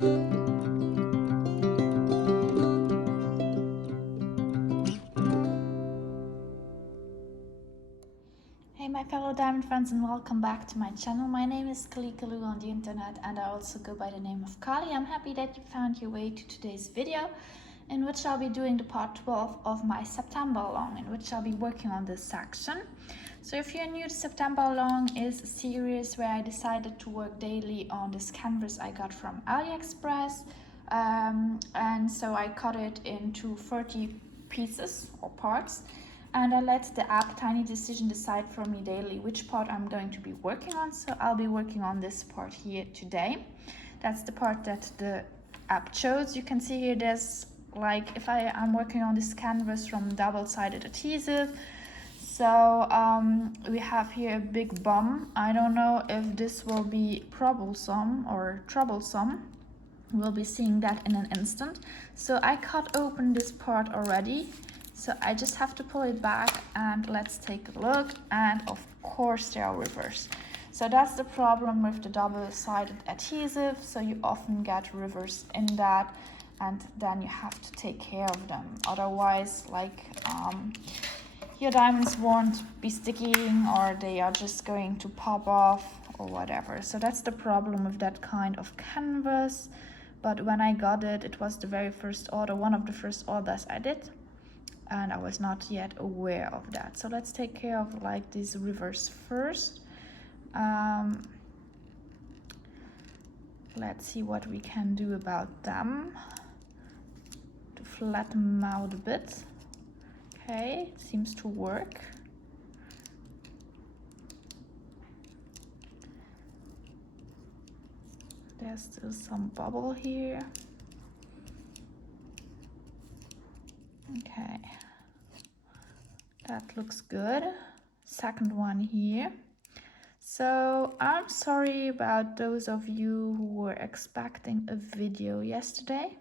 Hey my fellow diamond friends, and welcome back to my channel. My name is Kalikaloo on the internet, and I also go by the name of Kali. I'm happy that you found your way to today's video, in which I'll be doing the part 12 of my September long, in which I'll be working on this section. So if you're new, the September long is a series where I decided to work daily on this canvas I got from AliExpress, and so I cut it into 30 pieces or parts, and I let the app Tiny Decision decide for me daily which part I'm going to be working on. So I'll be working on this part here today. That's the part that the app chose. You can see here there's like, if I'm working on this canvas from double-sided adhesive. So we have here a big bum. I don't know if this will be troublesome. We'll be seeing that in an instant. So I cut open this part already. So I just have to pull it back and let's take a look. And of course there are rivers. So that's the problem with the double-sided adhesive. So you often get rivers in that, and then you have to take care of them. Otherwise, like your diamonds won't be sticking, or they are just going to pop off or whatever. So that's the problem with that kind of canvas. But when I got it, it was the very first order, one of the first orders I did. And I was not yet aware of that. So let's take care of like these rivers first. Let's see what we can do about them to flatten them out a bit. Okay, seems to work. There's still some bubble here. Okay, that looks good. Second one here. So I'm sorry about those of you who were expecting a video yesterday.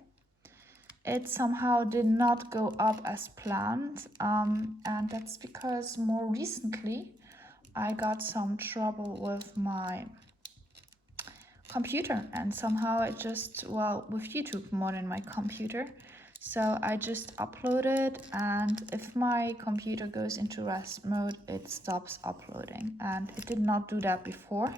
It somehow did not go up as planned, and that's because more recently I got some trouble with my computer, and somehow it just, well, with YouTube more than my computer. So I just uploaded, and if my computer goes into rest mode, it stops uploading, and it did not do that before.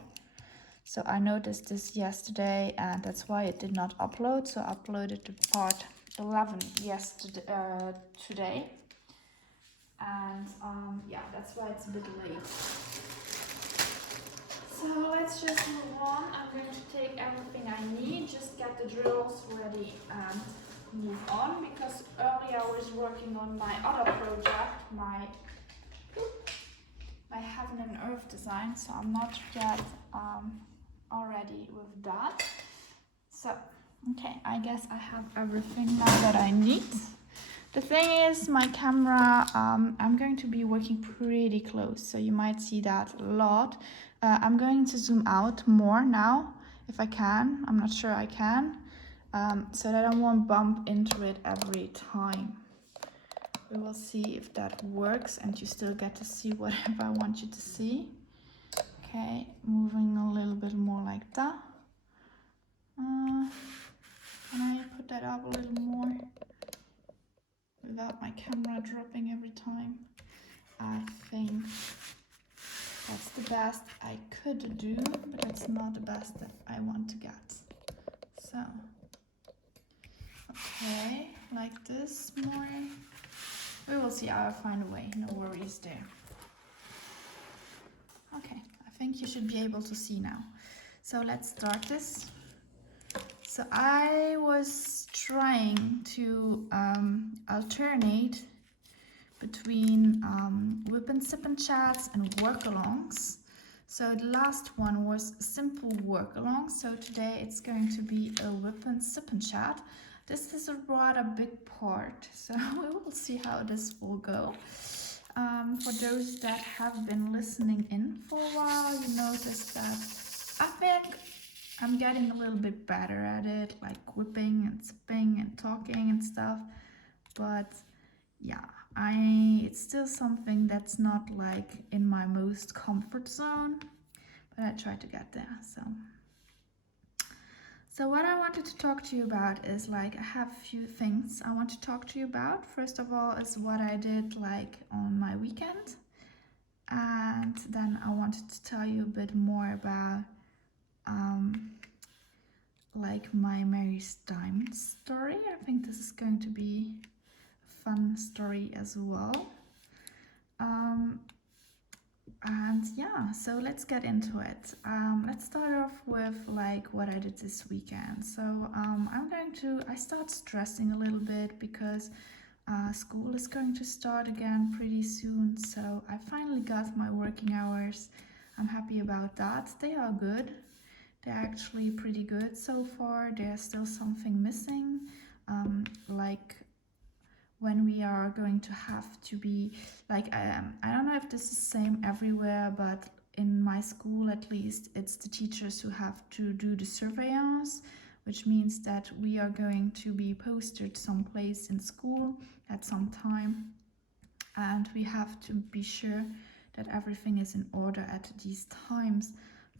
So I noticed this yesterday, and that's why it did not upload. So I uploaded the part 11 yesterday, today, and yeah, that's why it's a bit late. So let's just move on. I'm going to take everything I need, just get the drills ready and move on, because earlier I was working on my other project, my Heaven and Earth design, so I'm not yet already with that. So okay, I guess I have everything now that I need. The thing is, my camera, I'm going to be working pretty close, so you might see that a lot. I'm going to zoom out more now, if I can. I'm not sure I can, so that I won't bump into it every time. We will see if that works, and you still get to see whatever I want you to see. Okay, moving a little bit more like that. Can I put that up a little more without my camera dropping every time? I think that's the best I could do, but it's not the best that I want to get. So, okay, like this more. We will see. I'll find a way, no worries there. Okay, I think you should be able to see now. So let's start this. So I was trying to alternate between WIP&SIP&Chats and work-alongs. So the last one was a simple work-along. So today it's going to be a WIP&SIP&Chat. This is a rather big part, so we will see how this will go. For those that have been listening in for a while, you notice that I think I'm getting a little bit better at it, like whipping and sipping and talking and stuff. But yeah, it's still something that's not like in my most comfort zone, but I try to get there. So what I wanted to talk to you about is like I have a few things I want to talk to you about. First of all is what I did like on my weekend, and then I wanted to tell you a bit more about like my Mary Diamond story. I think this is going to be a fun story as well. And yeah, so let's get into it. Let's start off with like what I did this weekend. So I start stressing a little bit because school is going to start again pretty soon. So I finally got my working hours. I'm happy about that. They are good. They're actually pretty good so far. There's still something missing, like when we are going to have to be like I don't know if this is the same everywhere, but in my school at least it's the teachers who have to do the surveillance, which means that we are going to be posted someplace in school at some time, and we have to be sure that everything is in order at these times.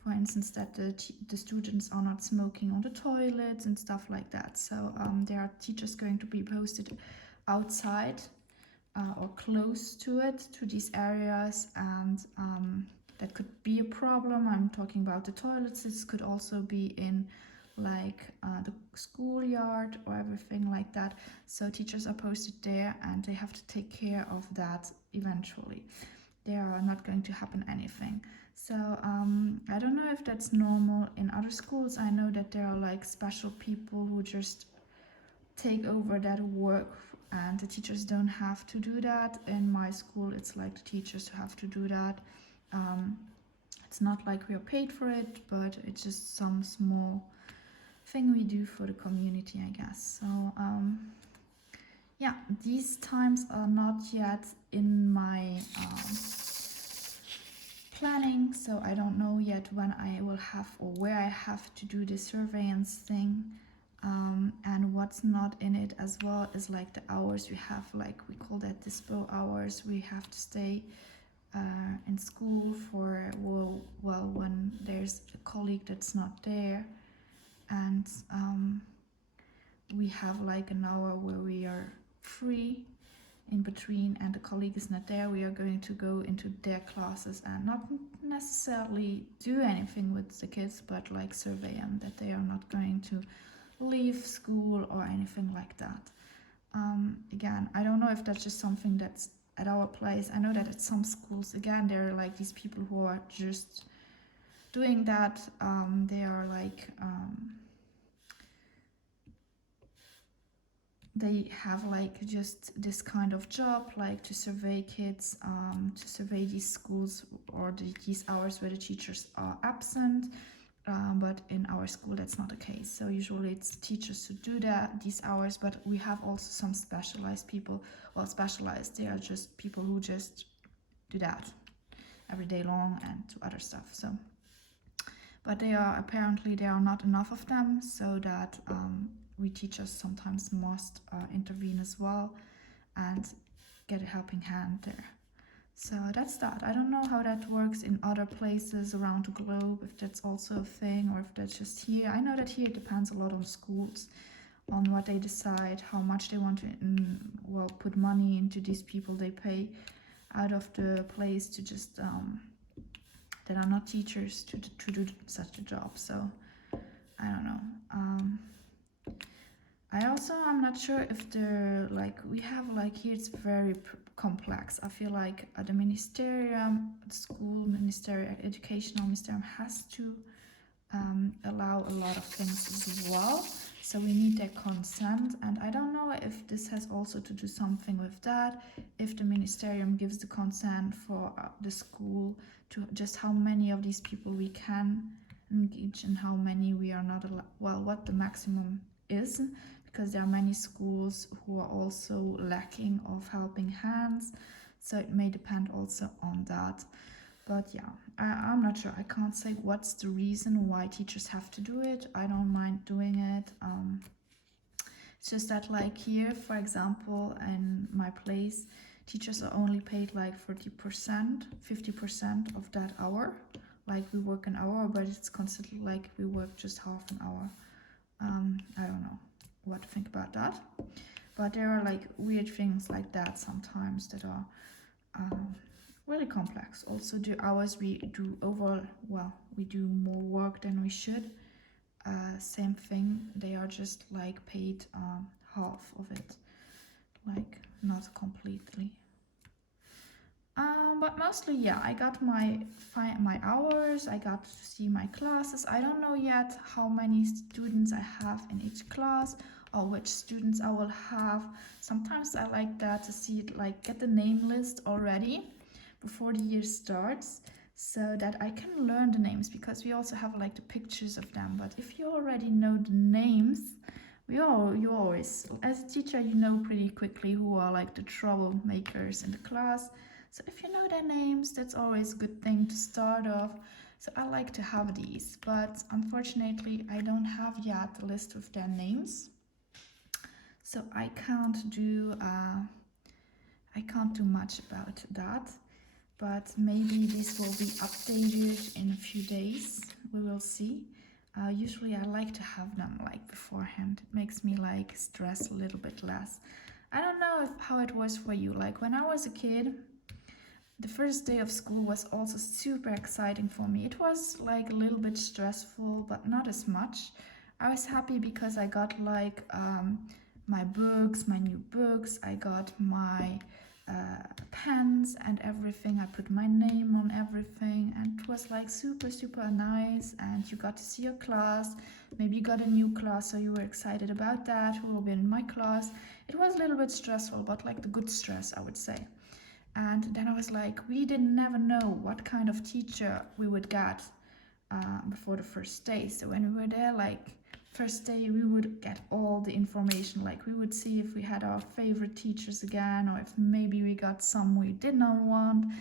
For instance, that the students are not smoking on the toilets and stuff like that. So there are teachers going to be posted outside or close to it, to these areas, and that could be a problem. I'm talking about the toilets. This could also be in like the schoolyard or everything like that. So teachers are posted there and they have to take care of that eventually. There are not going to happen anything. So I don't know if that's normal in other schools. I know that there are like special people who just take over that work and the teachers don't have to do that. In my school it's like the teachers who have to do that. It's not like we are paid for it, but it's just some small thing we do for the community, I guess. So yeah, these times are not yet in my planning, so I don't know yet when I will have or where I have to do the surveillance thing. And what's not in it as well is like the hours we have, like we call that dispo hours. We have to stay in school for well when there's a colleague that's not there, and we have like an hour where we are free in between and the colleague is not there. We are going to go into their classes and not necessarily do anything with the kids, but like survey them, that they are not going to leave school or anything like that. Again, I don't know if that's just something that's at our place. I know that at some schools, again, there are like these people who are just doing that. They are like they have like just this kind of job, like to survey kids, to survey these schools or these hours where the teachers are absent. But in our school that's not the case. So usually it's teachers who do these hours, but we have also some specialized people. Well, specialized, they are just people who just do that every day long and do other stuff. So, but there are not enough of them, so that we teachers sometimes must intervene as well and get a helping hand there. So that's that. I don't know how that works in other places around the globe, if that's also a thing or if that's just here. I know that here it depends a lot on schools, on what they decide, how much they want to put money into these people they pay out of the place to just that are not teachers to do such a job. So I don't know. I'm not sure if they're like, we have like here it's very complex. I feel like the ministerium, the school ministerial, educational ministerium has to allow a lot of things as well. So we need their consent, and I don't know if this has also to do something with that, if the ministerium gives the consent for the school to just how many of these people we can engage and how many we are not allowed, well, what the maximum is, because there are many schools who are also lacking of helping hands, so it may depend also on that. But yeah, I'm not sure. I can't say what's the reason why teachers have to do it. I don't mind doing it. It's just that like here, for example, in my place, teachers are only paid like 40%, 50% of that hour. Like we work an hour, but it's considered like we work just half an hour I don't know what to think about that. But there are like weird things like that sometimes that are really complex. Also, the hours we do overall, well, we do more work than we should. Same thing, they are just like paid half of it, like not completely. But mostly, yeah, I got my hours, I got to see my classes. I don't know yet how many students I have in each class or which students I will have. Sometimes I like that to see it, like get the name list already before the year starts so that I can learn the names, because we also have like the pictures of them. But if you already know the names, you always, as a teacher, you know pretty quickly who are like the troublemakers in the class. So if you know their names, that's always a good thing to start off. So I like to have these, but unfortunately I don't have yet a list of their names. So I can't do much about that. But maybe this will be updated in a few days. We will see. Usually I like to have them like beforehand. It makes me like stress a little bit less. I don't know how it was for you. Like when I was a kid, the first day of school was also super exciting for me. It was like a little bit stressful, but not as much. I was happy because I got like my books, my new books. I got my pens and everything. I put my name on everything, and it was like super nice. And you got to see your class. Maybe you got a new class, so you were excited about that. Who will be in my class? It was a little bit stressful, but like the good stress, I would say. And then I was like, we didn't never know what kind of teacher we would get before the first day. So when we were there, like first day, we would get all the information. Like we would see if we had our favorite teachers again, or if maybe we got some we did not want.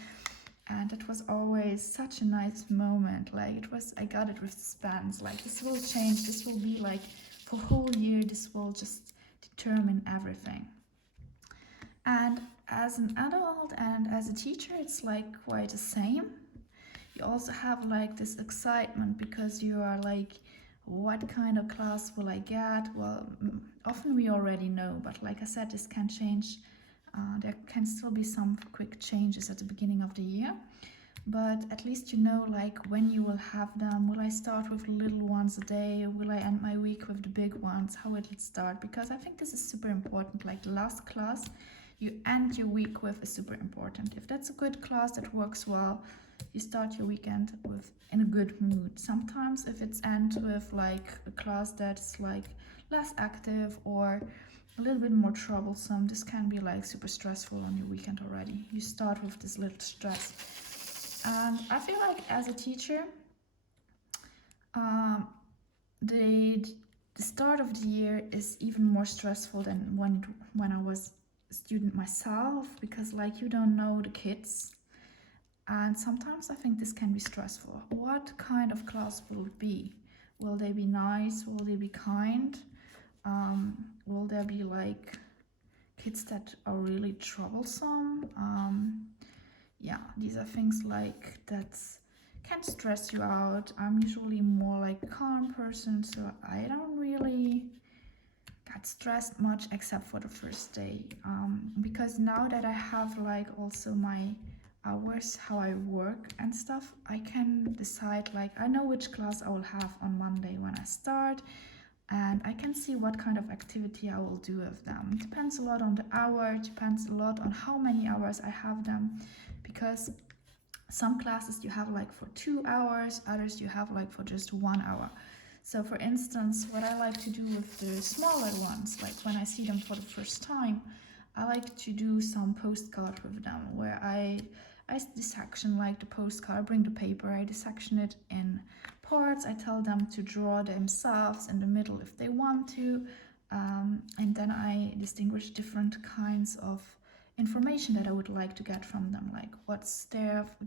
And it was always such a nice moment. Like it was, I got it with suspense. Like this will change. This will be like for a whole year. This will just determine everything. And as an adult and as a teacher, it's like quite the same. You also have like this excitement because you are like, what kind of class will I get? Well, often we already know, but like I said, this can change. There can still be some quick changes at the beginning of the year, but at least you know like when you will have them. Will I start with little ones a day? Will I end my week with the big ones? How will it start? Because I think this is super important. Like the last class you end your week with is super important. If that's a good class that works well, you start your weekend with in a good mood. Sometimes if it's end with like a class that's like less active or a little bit more troublesome, this can be like super stressful on your weekend already. You start with this little stress. And I feel like as a teacher, the start of the year is even more stressful than when I was a student myself, because like you don't know the kids, and sometimes I think this can be stressful. What kind of class will it be? Will they be nice? Will they be kind? Will there be like kids that are really troublesome? Yeah, these are things like that can stress you out. I'm usually more like a calm person, so I don't really get stressed much except for the first day. Because now that I have like also my hours, how I work and stuff, I can decide, like I know which class I will have on Monday when I start, and I can see what kind of activity I will do with them. It depends a lot on the hour, it depends a lot on how many hours I have them, because some classes you have like for 2 hours, others you have like for just 1 hour. So for instance, what I like to do with the smaller ones, like when I see them for the first time, I like to do some postcard with them, where I dissection like the postcard, I bring the paper, I dissection it in parts, I tell them to draw themselves in the middle if they want to, and then I distinguish different kinds of information that I would like to get from them, like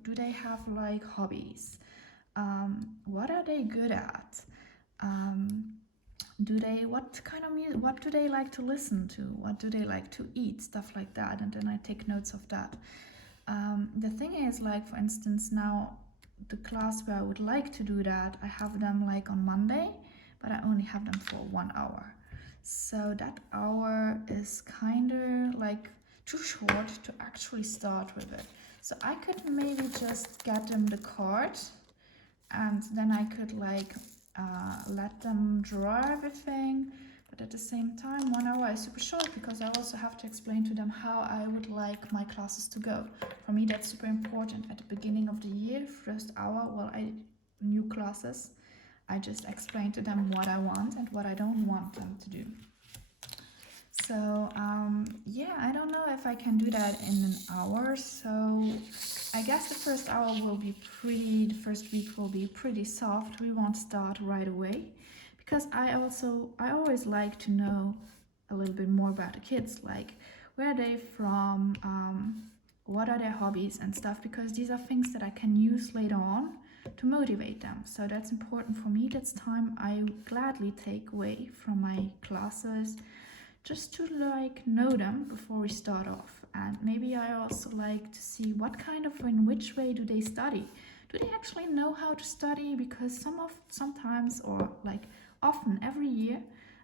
do they have like hobbies, what are they good at, what kind of music, what do they like to listen to, what do they like to eat, stuff like that, and then I take notes of that. The thing is, like for instance, now the class where I would like to do that, I have them like on Monday, but I only have them for 1 hour. So that hour is kind of like too short to actually start with it. So I could maybe just get them the card, and then I could like let them draw everything. But at the same time, 1 hour is super short because I also have to explain to them how I would like my classes to go. For me, that's super important. At the beginning of the year, first hour, new classes, I just explain to them what I want and what I don't want them to do. So yeah, I don't know if I can do that in an hour. So I guess the first hour will be the first week will be pretty soft. We won't start right away because I always like to know a little bit more about the kids, like where are they from, what are their hobbies and stuff, because these are things that I can use later on to motivate them. So that's important for me. That's time I gladly take away from my classes, just to like know them before we start off. And maybe I also like to see in which way do they study. Do they actually know how to study? Because sometimes or like often every year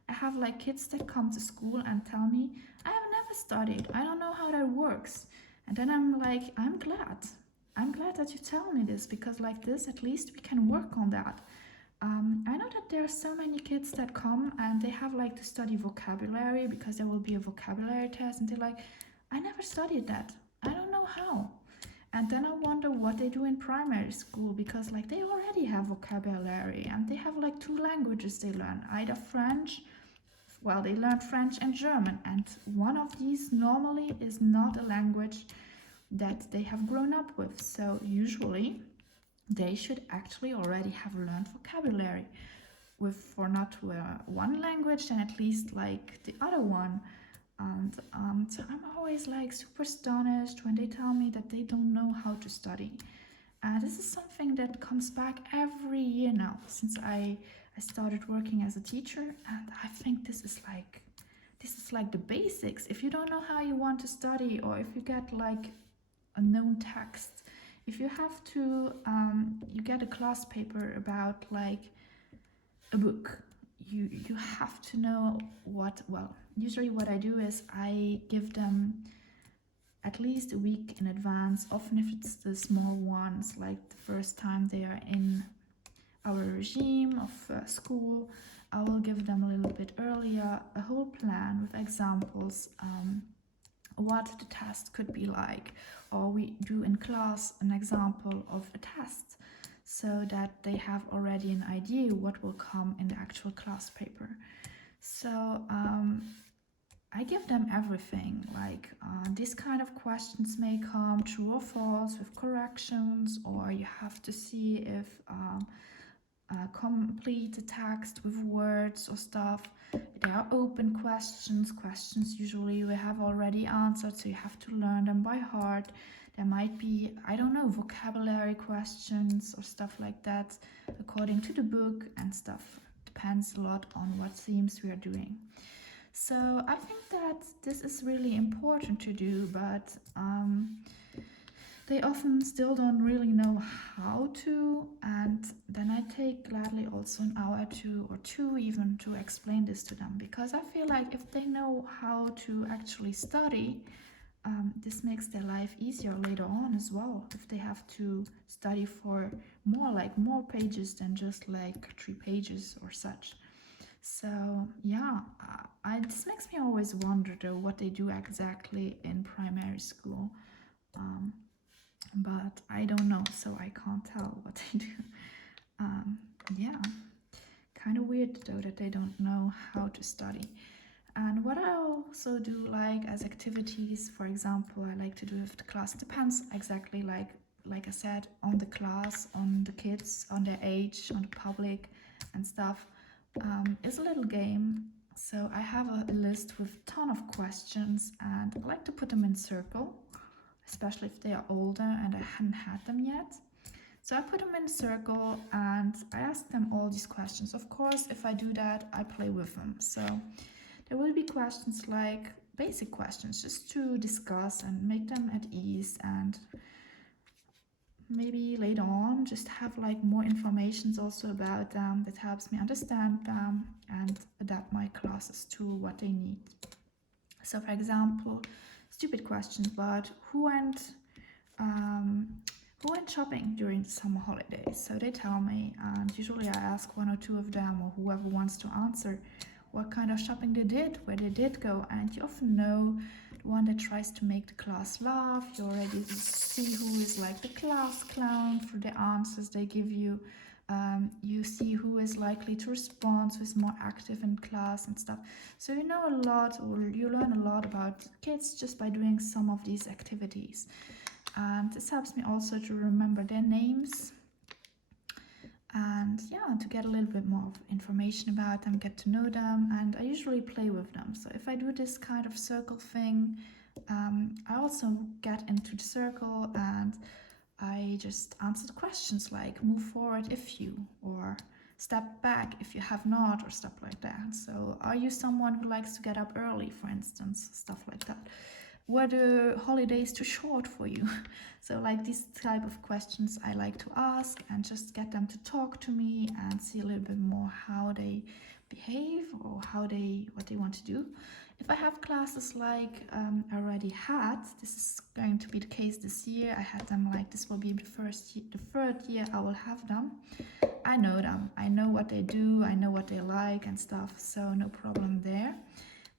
I have like kids that come to school and tell me, I have never studied, I don't know how that works. And then I'm like, I'm glad that you tell me this, because like this at least we can work on that. I know that there are so many kids that come and they have like to study vocabulary because there will be a vocabulary test, and they're like, I never studied that, I don't know how. And then I wonder what they do in primary school, because like they already have vocabulary and they have like 2 languages they learn, either French, well, they learn French and German, and one of these normally is not a language that they have grown up with. So usually they should actually already have learned vocabulary for not one language, then at least like the other one. And so I'm always like super astonished when they tell me that they don't know how to study. This is something that comes back every year now since I started working as a teacher, and I think this is like the basics. If you don't know how you want to study, or if you get like a known text, if you have to you get a class paper about like a book, you have to know usually what I do is I give them at least a week in advance, often if it's the small ones, like the first time they are in our regime of school, I will give them a little bit earlier a whole plan with examples, what the test could be like, or we do in class an example of a test, so that they have already an idea what will come in the actual class paper. So I give them everything, like these kind of questions may come true or false with corrections, or you have to see if complete the text with words or stuff. There are open questions usually we have already answered, so you have to learn them by heart. There might be, I don't know, vocabulary questions or stuff like that according to the book and stuff. Depends a lot on what themes we are doing. So I think that this is really important to do, but they often still don't really know how to, and then I take gladly also an hour or two even to explain this to them, because I feel like if they know how to actually study, this makes their life easier later on as well, if they have to study for more pages than just like 3 pages or such. So yeah, this makes me always wonder though what they do exactly in primary school. But I don't know, so I can't tell what they do. Yeah, kind of weird though that they don't know how to study. And what I also do like as activities, for example, I like to do with the class, depends exactly like I said, on the class, on the kids, on their age, on the public and stuff. It's a little game. So I have a list with a ton of questions, and I like to put them in circle, especially if they are older and I hadn't had them yet. So I put them in a circle and I ask them all these questions. Of course, if I do that, I play with them. So there will be questions like basic questions, just to discuss and make them at ease and maybe later on just have like more information also about them that helps me understand them and adapt my classes to what they need. So for example, stupid questions, but who went shopping during the summer holidays? So they tell me, and usually I ask one or two of them or whoever wants to answer what kind of shopping they did, where they did go, and you often know the one that tries to make the class laugh. You already see who is like the class clown for the answers they give you. You see who is likely to respond, who is more active in class and stuff. So you know a lot, or you learn a lot about kids just by doing some of these activities. And this helps me also to remember their names and yeah, to get a little bit more information about them, get to know them, and I usually play with them. So if I do this kind of circle thing, I also get into the circle and I just answer the questions like move forward if you, or step back if you have not, or stuff like that. So are you someone who likes to get up early, for instance, stuff like that? Were the holidays too short for you? So like these type of questions I like to ask and just get them to talk to me and see a little bit more how they behave or what they want to do. If I have classes like I already had, this is going to be the case this year. I had them like this will be the third year I will have them. I know them. I know what they do. I know what they like and stuff. So no problem there.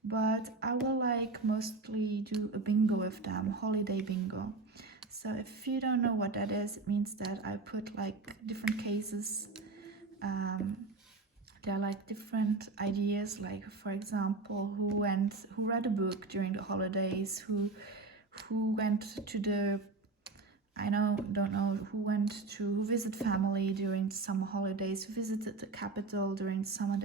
But I will like mostly do a bingo with them, holiday bingo. So if you don't know what that is, it means that I put like different cases. There are like different ideas, like for example, who read a book during the holidays, who went to the who visited family during the summer holidays, who visited the capital during the summer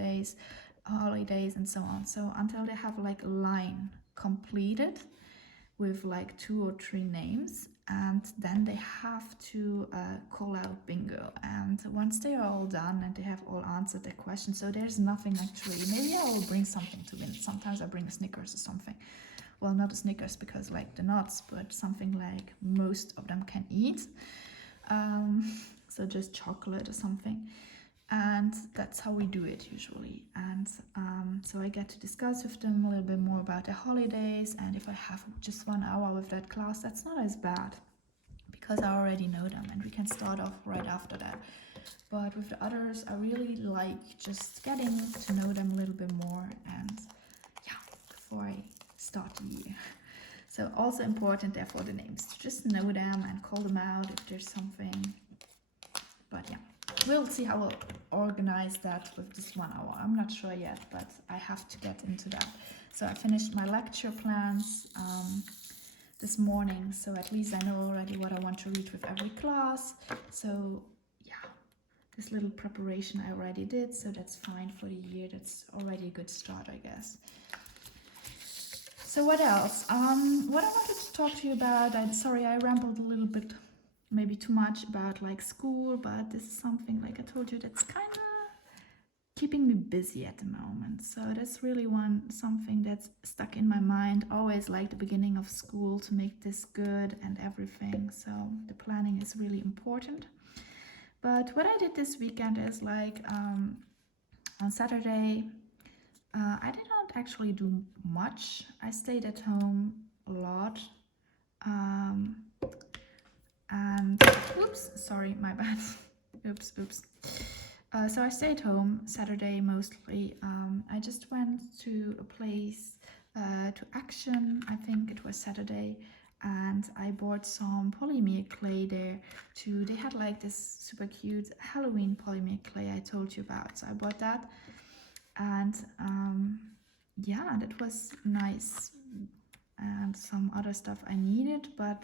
holidays and so on. So until they have like a line completed with like 2 or 3 names, and then they have to call out bingo. And once they are all done and they have all answered their questions, so there's nothing actually, maybe I will bring something to win. Sometimes I bring a Snickers or something. Well, not a Snickers because like the nuts, but something like most of them can eat. So just chocolate or something. And that's how we do it usually. And so I get to discuss with them a little bit more about their holidays, and if I have just 1 hour with that class, that's not as bad because I already know them and we can start off right after that. But with the others, I really like just getting to know them a little bit more, and yeah, before I start the year. So also important therefore the names, to just know them and call them out if there's something. But yeah, we'll see how we'll organize that with this 1 hour. I'm not sure yet, but I have to get into that. So I finished my lecture plans this morning, so at least I know already what I want to read with every class. So yeah, this little preparation I already did, so that's fine for the year. That's already a good start, I guess. So what else? What I wanted to talk to you about, sorry I rambled a little bit, maybe too much about like school, but this is something, like I told you, that's kind of keeping me busy at the moment. So that's really something that's stuck in my mind, always like the beginning of school to make this good and everything. So the planning is really important. But what I did this weekend is like on Saturday, I did not actually do much. I stayed at home a lot. And oops, sorry, my bad. oops. So I stayed home Saturday mostly. I just went to a place, to Action, I think it was Saturday, and I bought some polymer clay there too. They had like this super cute Halloween polymer clay I told you about. So I bought that, and yeah, that was nice, and some other stuff I needed, but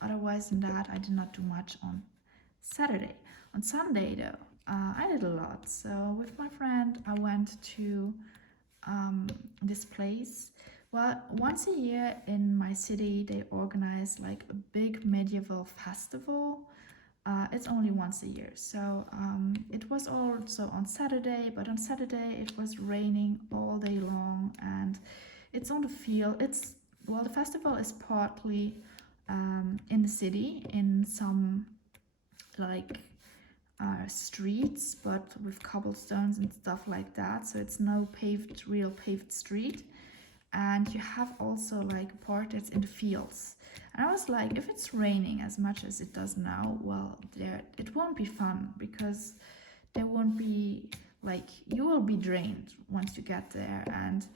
otherwise than that, I did not do much on Saturday. On Sunday though, I did a lot. So with my friend, I went to this place. Well, once a year in my city, they organize like a big medieval festival. It's only once a year. So it was also on Saturday, but on Saturday it was raining all day long, and it's on the field. The festival is partly in the city, in some like streets, but with cobblestones and stuff like that. So it's no real paved street. And you have also like a part that's in the fields. And I was like, if it's raining as much as it does now, well, it won't be fun, because there won't be, like, you will be drained once you get there, and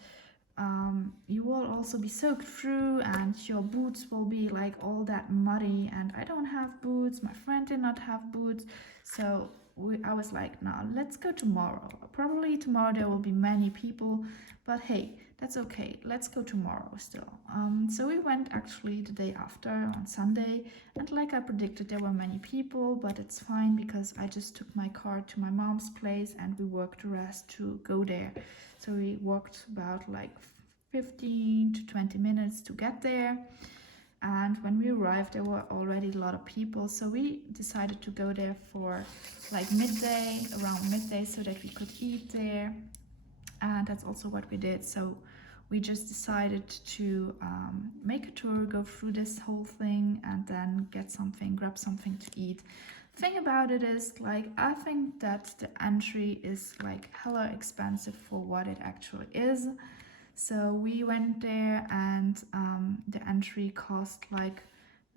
you will also be soaked through, and your boots will be like all that muddy, and I don't have boots, my friend did not have boots, so I was like, no, let's go tomorrow. Probably tomorrow there will be many people, but hey, that's okay, let's go tomorrow still. So we went actually the day after, on Sunday, and like I predicted, there were many people, but it's fine because I just took my car to my mom's place and we worked the rest to go there. So we walked about like 15 to 20 minutes to get there. And when we arrived, there were already a lot of people. So we decided to go there for like midday, around midday, so that we could eat there. And that's also what we did. So we just decided to make a tour, go through this whole thing, and then grab something to eat. Thing about it is, like, I think that the entry is like hella expensive for what it actually is. So we went there, and the entry cost like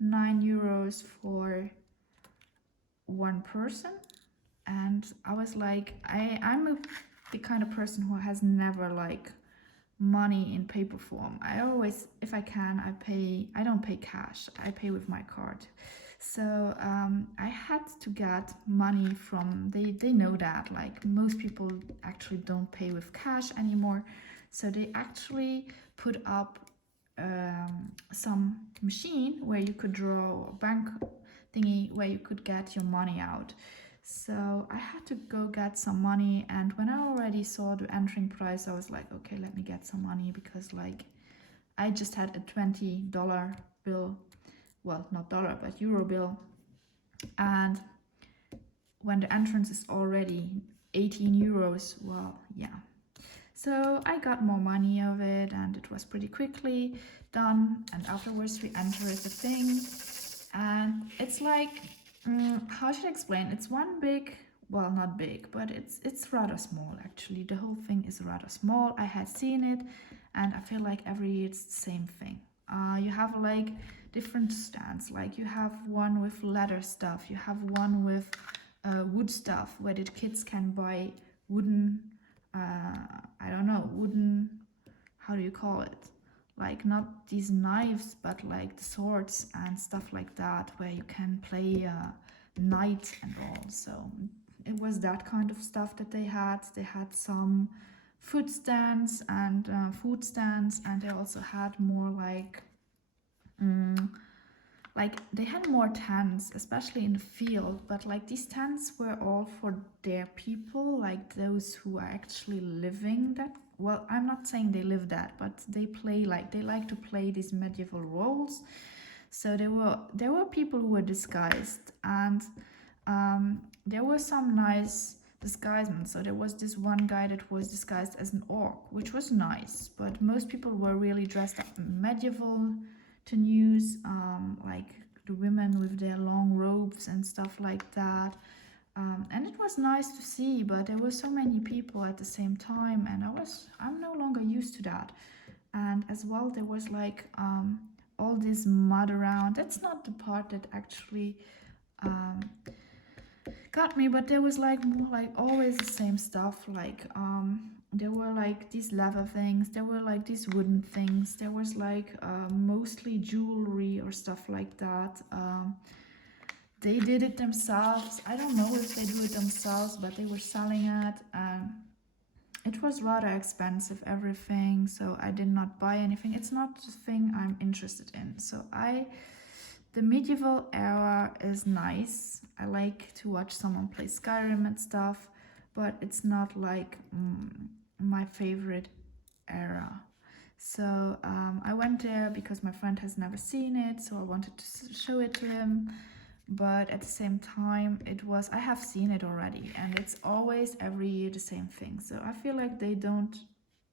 €9 for one person. And I was like, I'm the kind of person who has never like money in paper form. I always, if I can, I don't pay cash, I pay with my card. So I had to get money from, they know that like most people actually don't pay with cash anymore. So they actually put up some machine where you could draw a bank thingy where you could get your money out. So I had to go get some money, and when I already saw the entering price, I was like, okay, let me get some money, because like I just had a $20 bill, well, not dollar, but euro bill, and when the entrance is already 18 euros, well, yeah. So I got more money of it, and it was pretty quickly done, and afterwards we entered the thing, and it's like, how should I explain? It's one big, well, not big, but it's rather small actually. The whole thing is rather small. I had seen it, and I feel like every year it's the same thing. You have like different stands. Like you have one with leather stuff. You have one with wood stuff where the kids can buy wooden, I don't know, wooden, how do you call it? Like not these knives, but like the swords and stuff like that, where you can play knight and all. So it was that kind of stuff that they had. They had some food stands and food stands, and they also had more like they had more tents, especially in the field, but like these tents were all for their people, like those who are actually living that. Well, I'm not saying they live that, but they like to play these medieval roles. So there were people who were disguised, and there were some nice disguisements. So there was this one guy that was disguised as an orc, which was nice, but most people were really dressed up medieval to news, like the women with their long robes and stuff like that. And it was nice to see, but there were so many people at the same time, and I'm no longer used to that. And as well, there was like all this mud around. That's not the part that actually got me, but there was like more like always the same stuff. Like there were like these leather things, there were like these wooden things, there was like mostly jewelry or stuff like that. They did it themselves. I don't know if they do it themselves, but they were selling it, and it was rather expensive, everything. So I did not buy anything. It's not the thing I'm interested in. So the medieval era is nice. I like to watch someone play Skyrim and stuff, but it's not like my favorite era. So I went there because my friend has never seen it, so I wanted to show it to him. But at the same time, I have seen it already, and it's always every year the same thing. So I feel like they don't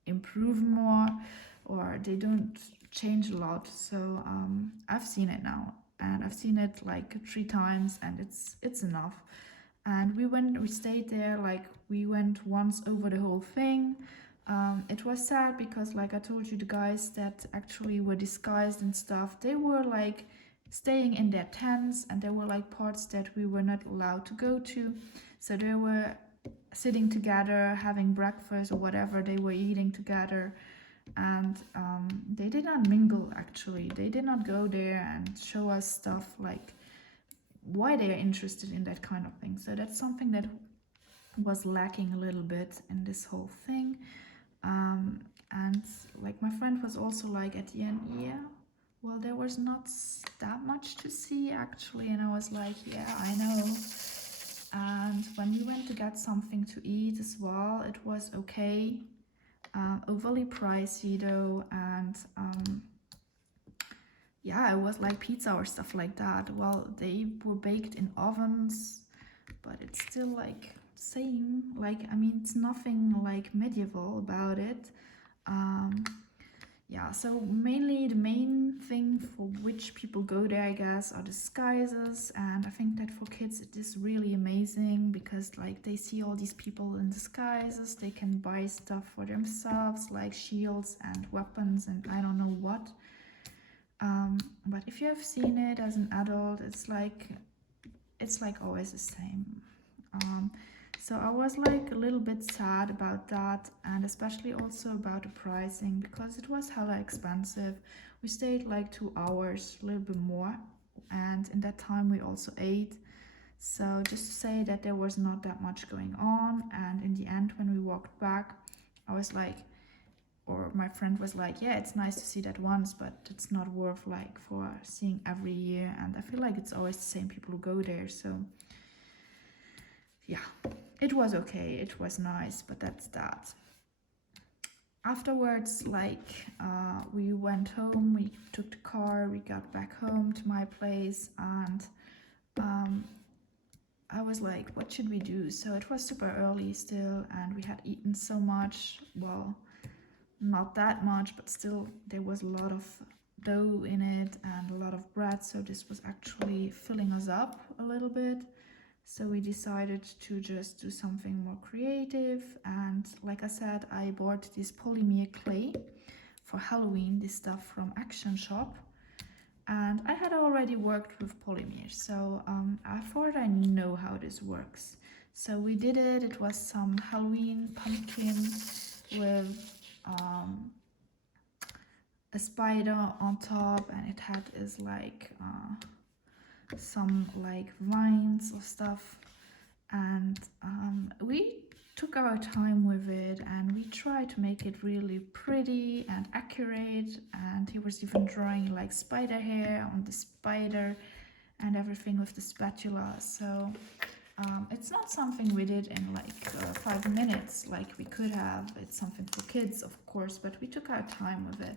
improve more, or they don't change a lot. So I've seen it now and I've seen it like 3 times, and it's enough. And we stayed there, like we went once over the whole thing. It was sad because, like I told you, the guys that actually were disguised and stuff, they were like staying in their tents, and there were like parts that we were not allowed to go to. So they were sitting together, having breakfast or whatever they were eating together. And they did not mingle, actually. They did not go there and show us stuff like why they are interested in that kind of thing. So that's something that was lacking a little bit in this whole thing. And like my friend was also like at the end, yeah, well, there was not that much to see actually. And I was like, yeah, I know. And when we went to get something to eat as well, it was okay. Overly pricey though, and yeah, it was like pizza or stuff like that. Well, they were baked in ovens, but it's still like same. Like, I mean, it's nothing like medieval about it. Yeah, so mainly the main thing for which people go there, I guess, are disguises. And I think that for kids it is really amazing because like they see all these people in disguises, they can buy stuff for themselves like shields and weapons and I don't know what. But if you have seen it as an adult, it's like always the same. So I was like a little bit sad about that, and especially also about the pricing because it was hella expensive. We stayed like 2 hours, a little bit more, and in that time we also ate. So just to say that there was not that much going on, and in the end when we walked back, I was like, or my friend was like, yeah, it's nice to see that once, but it's not worth like for seeing every year. And I feel like it's always the same people who go there, so yeah, it was okay, it was nice, but that's that. Afterwards, like we went home, we took the car, we got back home to my place, and I was like, what should we do? So it was super early still, and we had eaten so much, well, not that much, but still there was a lot of dough in it and a lot of bread, so this was actually filling us up a little bit. So we decided to just do something more creative, and like I said, I bought this polymer clay for Halloween, this stuff from Action Shop, and I had already worked with polymers, so I thought I know how this works. So we did it. It was some Halloween pumpkin with a spider on top, and it had is like some like vines or stuff, and we took our time with it, and we tried to make it really pretty and accurate, and he was even drawing like spider hair on the spider and everything with the spatula. So it's not something we did in like 5 minutes like we could have. It's something for kids, of course, but we took our time with it.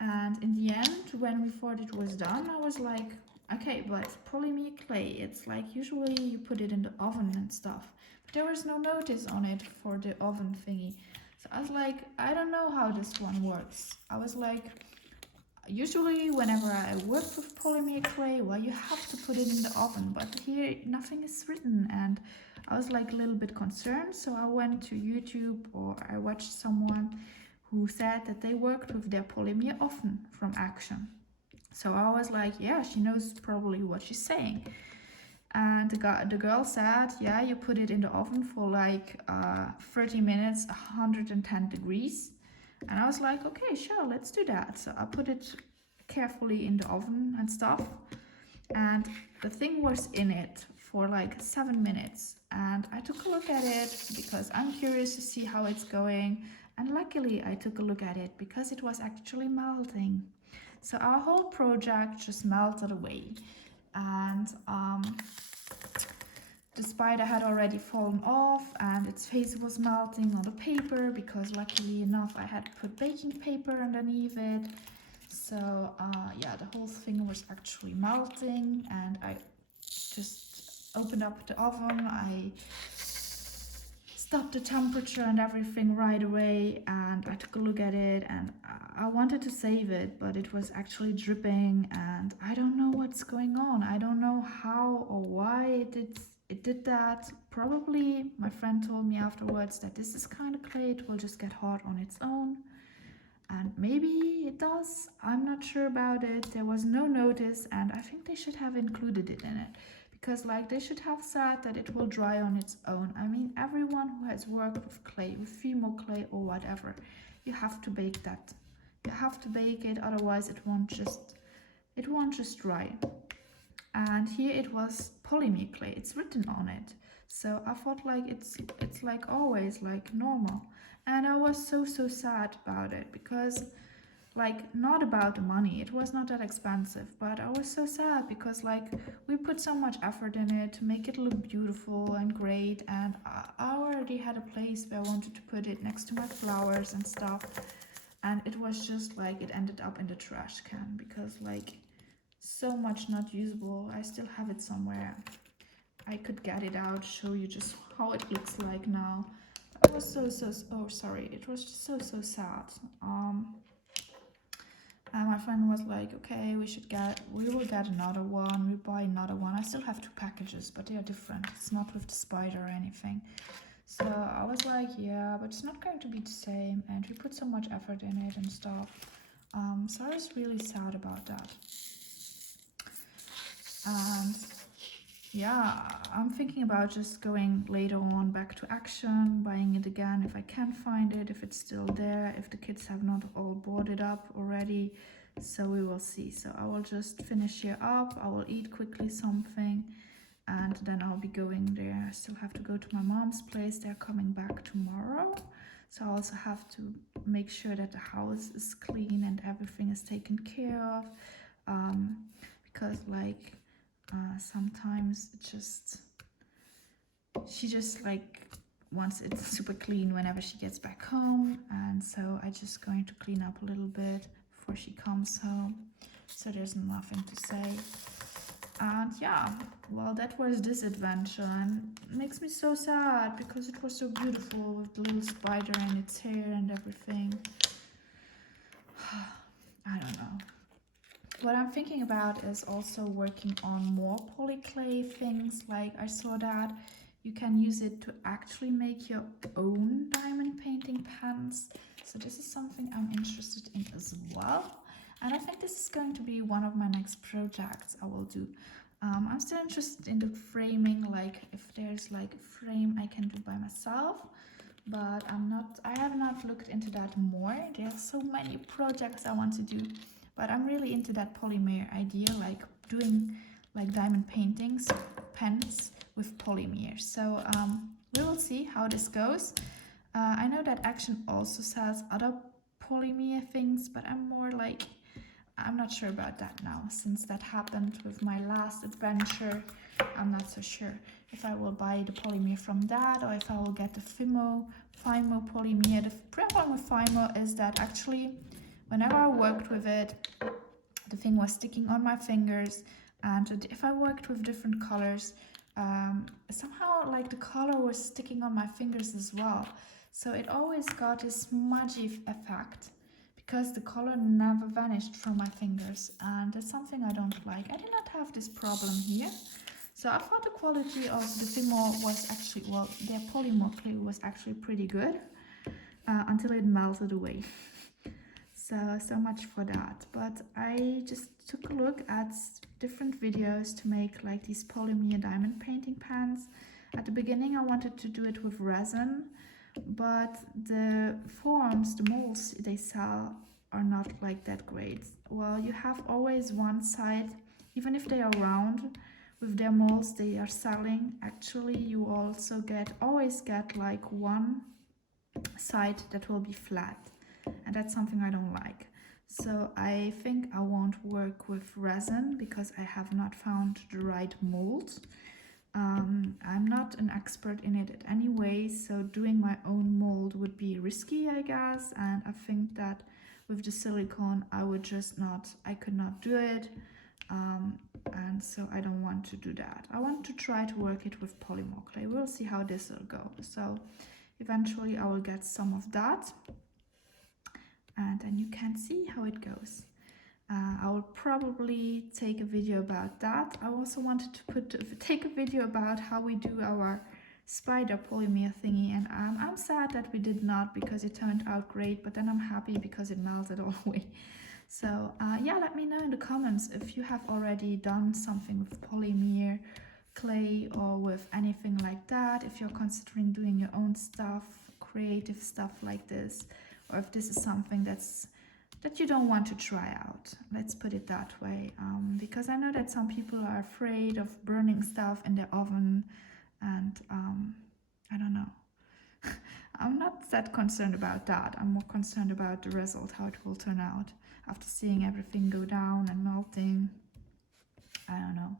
And in the end, when we thought it was done, I was like, okay, but polymer clay, it's like usually you put it in the oven and stuff, but there was no notice on it for the oven thingy. So I was like, I don't know how this one works. I was like, usually whenever I work with polymer clay, well, you have to put it in the oven, but here nothing is written, and I was like a little bit concerned. So I went to YouTube, or I watched someone who said that they worked with their polymer oven from Action. So I was like, yeah, she knows probably what she's saying. And the girl said, yeah, you put it in the oven for like 30 minutes, 110 degrees. And I was like, okay, sure, let's do that. So I put it carefully in the oven and stuff. And the thing was in it for like 7 minutes. And I took a look at it because I'm curious to see how it's going. And luckily I took a look at it because it was actually melting. So our whole project just melted away. And the spider had already fallen off, and its face was melting on the paper because luckily enough I had put baking paper underneath it. So yeah, the whole thing was actually melting, and I just opened up the oven. I stopped the temperature and everything right away, and I took a look at it, and I wanted to save it, but it was actually dripping, and I don't know what's going on. I don't know how or why it did that. Probably my friend told me afterwards that this is kind of clay, it will just get hot on its own. And maybe it does, I'm not sure about it. There was no notice, and I think they should have included it in it. Because like they should have said that it will dry on its own. I mean, everyone who has worked with clay, with Fimo clay or whatever, you have to bake that. You have to bake it, otherwise it won't just dry. And here it was polymer clay, it's written on it. So I thought like it's like always like normal. And I was so sad about it, because like, not about the money, it was not that expensive, but I was so sad because like we put so much effort in it to make it look beautiful and great, and I already had a place where I wanted to put it next to my flowers and stuff, and it was just like it ended up in the trash can because like so much not usable. I still have it somewhere. I could get it out, show you just how it looks like now. It was oh sorry, it was just so sad. And my friend was like, okay, we will get another one, we buy another one. I still have 2 packages, but they are different. It's not with the spider or anything. So I was like, yeah, but it's not going to be the same. And we put so much effort in it and stuff. So I was really sad about that. And yeah, I'm thinking about just going later on back to Action, buying it again if I can find it, if it's still there, if the kids have not all bought it up already. So we will see. So I will just finish here up, I will eat quickly something, and then I'll be going there. I still have to go to my mom's place, they're coming back tomorrow. So I also have to make sure that the house is clean and everything is taken care of, because like sometimes she just like wants it super clean whenever she gets back home, and so I just going to clean up a little bit before she comes home, so there's nothing to say. And yeah, well, that was this adventure, and it makes me so sad because it was so beautiful with the little spider and its hair and everything. I don't know. What I'm thinking about is also working on more polyclay things. Like I saw that you can use it to actually make your own diamond painting pens. So this is something I'm interested in as well. And I think this is going to be one of my next projects I will do. I'm still interested in the framing, like if there's like a frame I can do by myself. But I have not looked into that more. There are so many projects I want to do. But I'm really into that polymer idea, like doing like diamond paintings, pens with polymer. So we will see how this goes. I know that Action also sells other polymer things, but I'm not sure about that now. Since that happened with my last adventure, I'm not so sure if I will buy the polymer from that or if I will get the Fimo polymer. The problem with Fimo is that actually whenever I worked with it, the thing was sticking on my fingers, and if I worked with different colors, somehow like the color was sticking on my fingers as well. So it always got this smudgy effect because the color never vanished from my fingers, and that's something I don't like. I did not have this problem here. So I thought the quality of the Fimo was actually, well, their polymer clay was actually pretty good until it melted away. So much for that. But I just took a look at different videos to make like these polymer diamond painting pans. At the beginning I wanted to do it with resin, but the forms, the molds they sell are not like that great. Well, you have always one side, even if they are round, with their molds they are selling. Actually, you also always get like one side that will be flat, and that's something I don't like. So I think I won't work with resin because I have not found the right mold. I'm not an expert in it anyway, so doing my own mold would be risky, I guess, and I think that with the silicone I could not do it, and so I don't want to do that. I want to try to work it with polymer clay. We'll see how this will go. So eventually I will get some of that, and then you can see how it goes. I will probably take a video about that. I also wanted to take a video about how we do our spider polymer thingy, and I'm sad that we did not, because it turned out great, but then I'm happy because it melted all the way. So yeah, let me know in the comments if you have already done something with polymer clay or with anything like that, if you're considering doing your own stuff, creative stuff like this, or if this is something that you don't want to try out. Let's put it that way, because I know that some people are afraid of burning stuff in their oven, and I don't know. I'm not that concerned about that. I'm more concerned about the result, how it will turn out after seeing everything go down and melting. I don't know.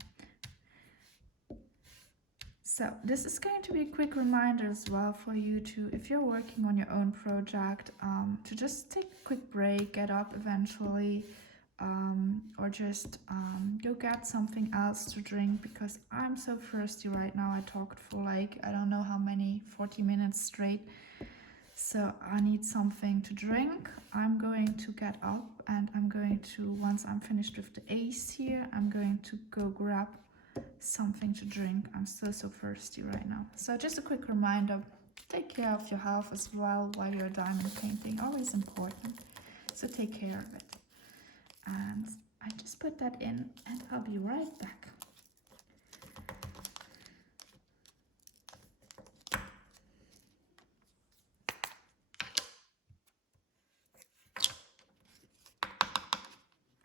So this is going to be a quick reminder as well for you to, if you're working on your own project, to just take a quick break, get up eventually, or just go get something else to drink, because I'm so thirsty right now. I talked for like, I don't know how many, 40 minutes straight. So I need something to drink. I'm going to get up and I'm going to, once I'm finished with the ace here, I'm going to go grab something to drink. I'm so thirsty right now. So just a quick reminder, take care of your health as well while you're diamond painting. Always important. So take care of it. And I just put that in and I'll be right back.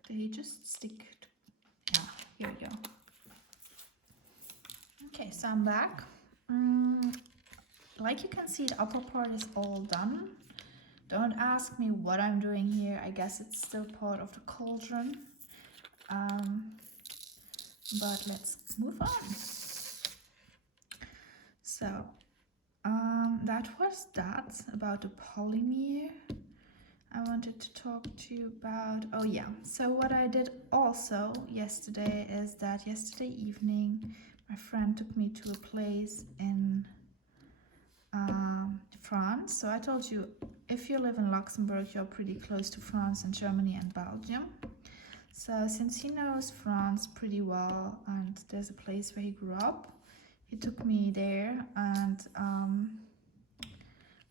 They just stick to, yeah, here we go. Okay, so I'm back. Like you can see, the upper part is all done. Don't ask me what I'm doing here. I guess it's still part of the cauldron. But let's move on. So that was that about the polymer. I wanted to talk to you about, oh yeah, so what I did also yesterday is that yesterday evening my friend took me to a place in France. So I told you, if you live in Luxembourg, you're pretty close to France and Germany and Belgium. So since he knows France pretty well and there's a place where he grew up, he took me there, and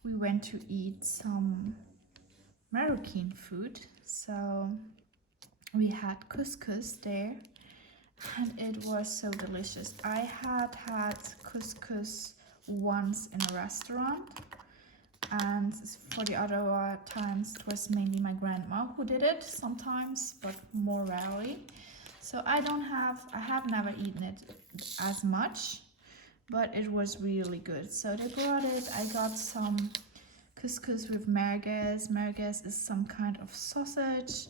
we went to eat some Moroccan food. So we had couscous there and it was so delicious. I had couscous once in a restaurant, and for the other times it was mainly my grandma who did it sometimes, but more rarely. So I have never eaten it as much, but it was really good. So they brought it. I got some couscous with merguez. Merguez is some kind of sausage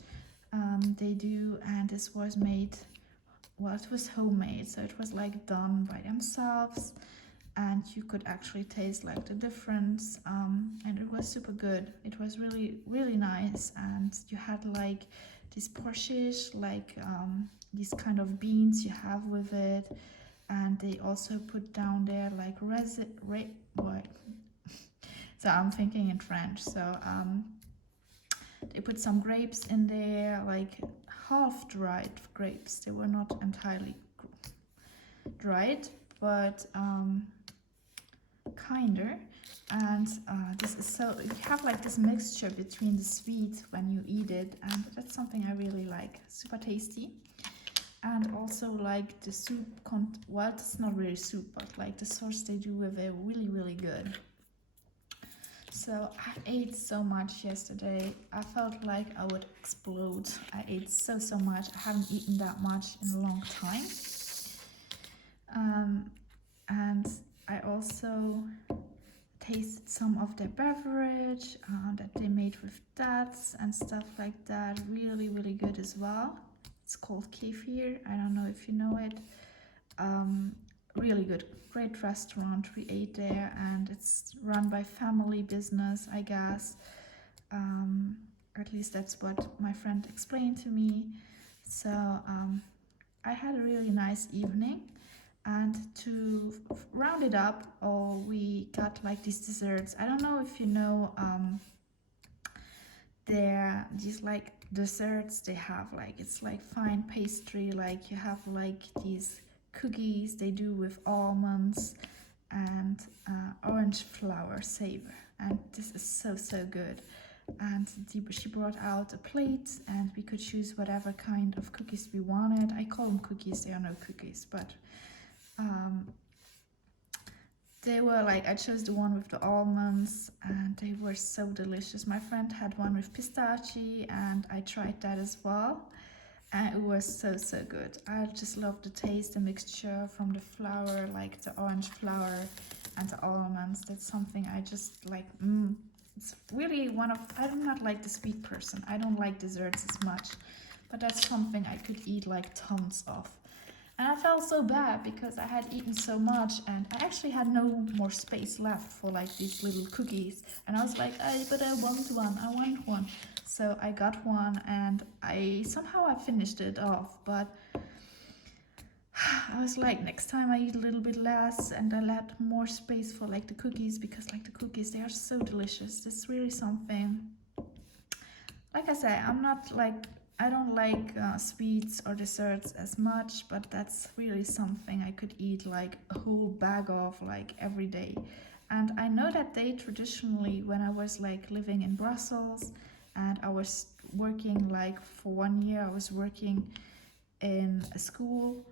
they do, and this was made, well, it was homemade, so it was like done by themselves, and you could actually taste like the difference, and it was super good. It was really nice, and you had like these porsches, like these kind of beans you have with it, and they also put down there like so I'm thinking in French. So they put some grapes in there, like half dried grapes. They were not entirely dried, but kinder. And this is, so you have like this mixture between the sweet when you eat it, and that's something I really like. Super tasty. And also like the soup, well, it's not really soup, but like the sauce they do with it, really good. So I ate so much yesterday. I felt like I would explode. I ate so much. I haven't eaten that much in a long time. And I also tasted some of their beverage that they made with dates and stuff like that. Really good as well. It's called kefir. I don't know if you know it. Really good, great restaurant. We ate there, and it's run by family business, I guess. At least that's what my friend explained to me. So I had a really nice evening, And to round it up, we got like these desserts. I don't know if you know, they're these like desserts they have, like it's like fine pastry, like you have like these cookies they do with almonds and orange flower savor, and this is so good. And she brought out a plate and we could choose whatever kind of cookies we wanted. I call them cookies, they are no cookies, but they were like, I chose the one with the almonds and they were so delicious. My friend had one with pistachio and I tried that as well. And it was so good. I just love the taste, the mixture from the flour, like the orange flour and the almonds. That's something I just like, it's really I'm not like the sweet person. I don't like desserts as much, but that's something I could eat like tons of. And I felt so bad because I had eaten so much and I actually had no more space left for like these little cookies. And I was like, but I want one. So I got one and I finished it off, but I was like, next time I eat a little bit less and I let more space for like the cookies, because like the cookies, they are so delicious. It's really something. Like I say, I don't like sweets or desserts as much, but that's really something I could eat like a whole bag of like every day. And I know that they traditionally, when I was like living in Brussels and I was working like for 1 year, I was working in a school.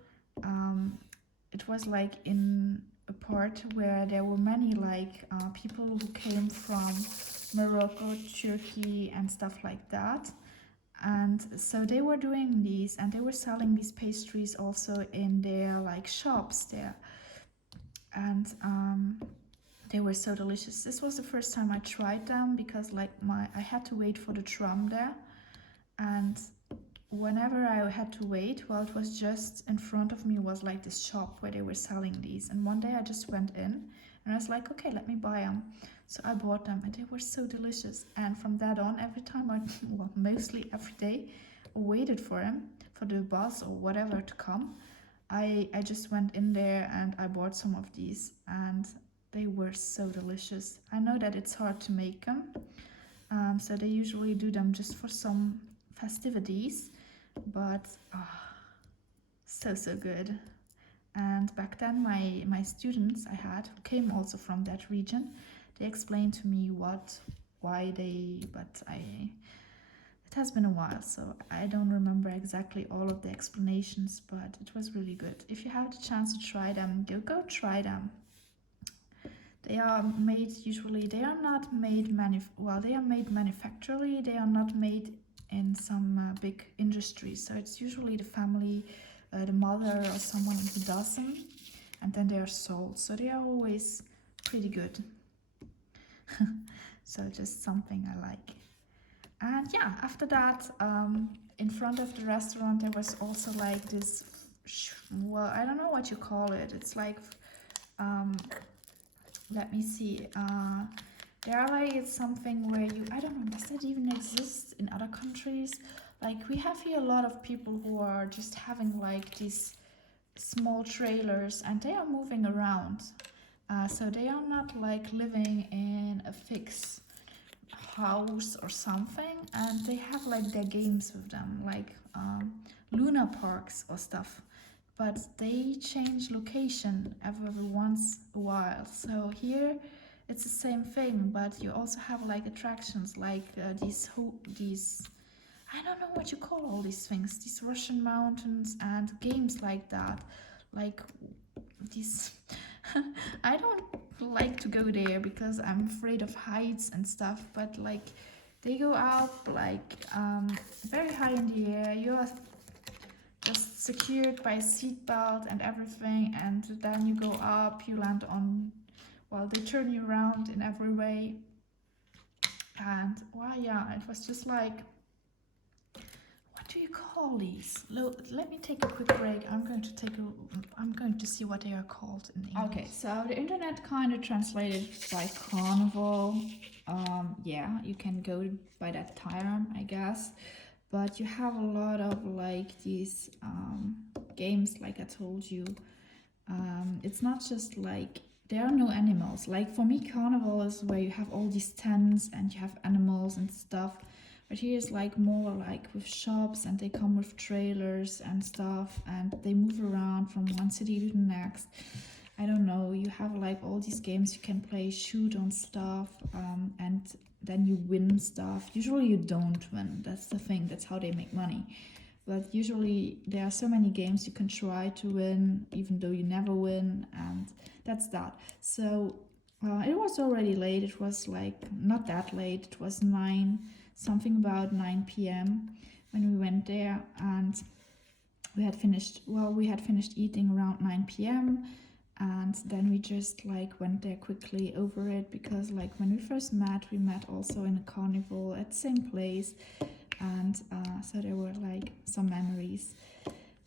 It was like in a part where there were many like people who came from Morocco, Turkey and stuff like that. And so they were doing these and they were selling these pastries also in their like shops there. And they were so delicious. This was the first time I tried them because like I had to wait for the tram there. And whenever I had to wait, well, it was just in front of me was like this shop where they were selling these. And one day I just went in and I was like, okay, let me buy them. So I bought them and they were so delicious. And from that on, every time well, mostly every day, I waited for him, for the bus or whatever to come. I just went in there and I bought some of these and they were so delicious. I know that it's hard to make them. So they usually do them just for some festivities, but so good. And back then my students I had, who came also from that region, they explained to me it has been a while, so I don't remember exactly all of the explanations, but it was really good. If you have the chance to try them, go try them. They are made, usually they are not made they are made manufacturally, they are not made in some big industry, so it's usually the family, the mother or someone who does them, and then they are sold, so they are always pretty good. So just something I like. And yeah, after that, in front of the restaurant there was also like this, well, I don't know what you call it, it's like let me see, there are like, it's something where I don't know, does that even exist in other countries? Like we have here a lot of people who are just having like these small trailers and they are moving around. So they are not like living in a fixed house or something, and they have like their games with them, like Luna parks or stuff. But they change location every once a while. So here it's the same thing, but you also have like attractions like these I don't know what you call all these things, these Russian mountains and games like that, like these I don't like to go there because I'm afraid of heights and stuff, but like they go up like very high in the air. You are just secured by a seatbelt and everything, and then you go up, you land on, well, they turn you around in every way. And well, yeah, it was just like, what do you call these? Let me take a quick break. I'm going to see what they are called in English. Okay, so the internet kind of translated by carnival. Yeah, you can go by that term, I guess. But you have a lot of like these games, like I told you. It's not just like, there are no animals. Like for me, carnival is where you have all these tents and you have animals and stuff. But here is like more like with shops, and they come with trailers and stuff, and they move around from one city to the next. I don't know, you have like all these games you can play, shoot on stuff, and then you win stuff. Usually you don't win, that's the thing, that's how they make money. But usually there are so many games you can try to win, even though you never win, and that's that. So it was already late, it was like not that late, it was 9, something about 9 p.m. when we went there, and we had finished eating around 9 p.m. and then we just like went there quickly over it, because like when we first met, we met also in a carnival at the same place, and so there were like some memories,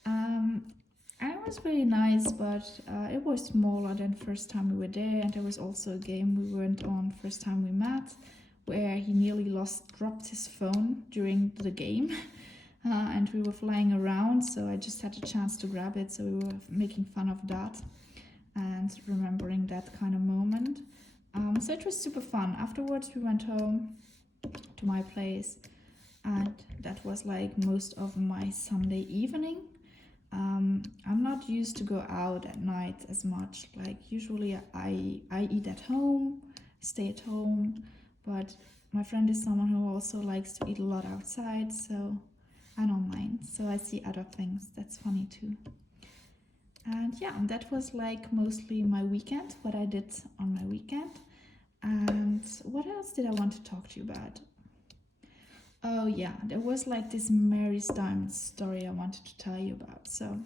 and it was really nice, but it was smaller than first time we were there. And there was also a game we went on first time we met, where he nearly dropped his phone during the game. And we were flying around, so I just had a chance to grab it, so we were making fun of that and remembering that kind of moment. So it was super fun. Afterwards we went home to my place, and that was like most of my Sunday evening. I'm not used to go out at night as much. Like usually I eat at home, stay at home, but my friend is someone who also likes to eat a lot outside, so I don't mind. So I see other things, that's funny too. And yeah, that was like mostly my weekend, what I did on my weekend. And what else did I want to talk to you about? Oh yeah, there was like this Mary's Diamond story I wanted to tell you about. So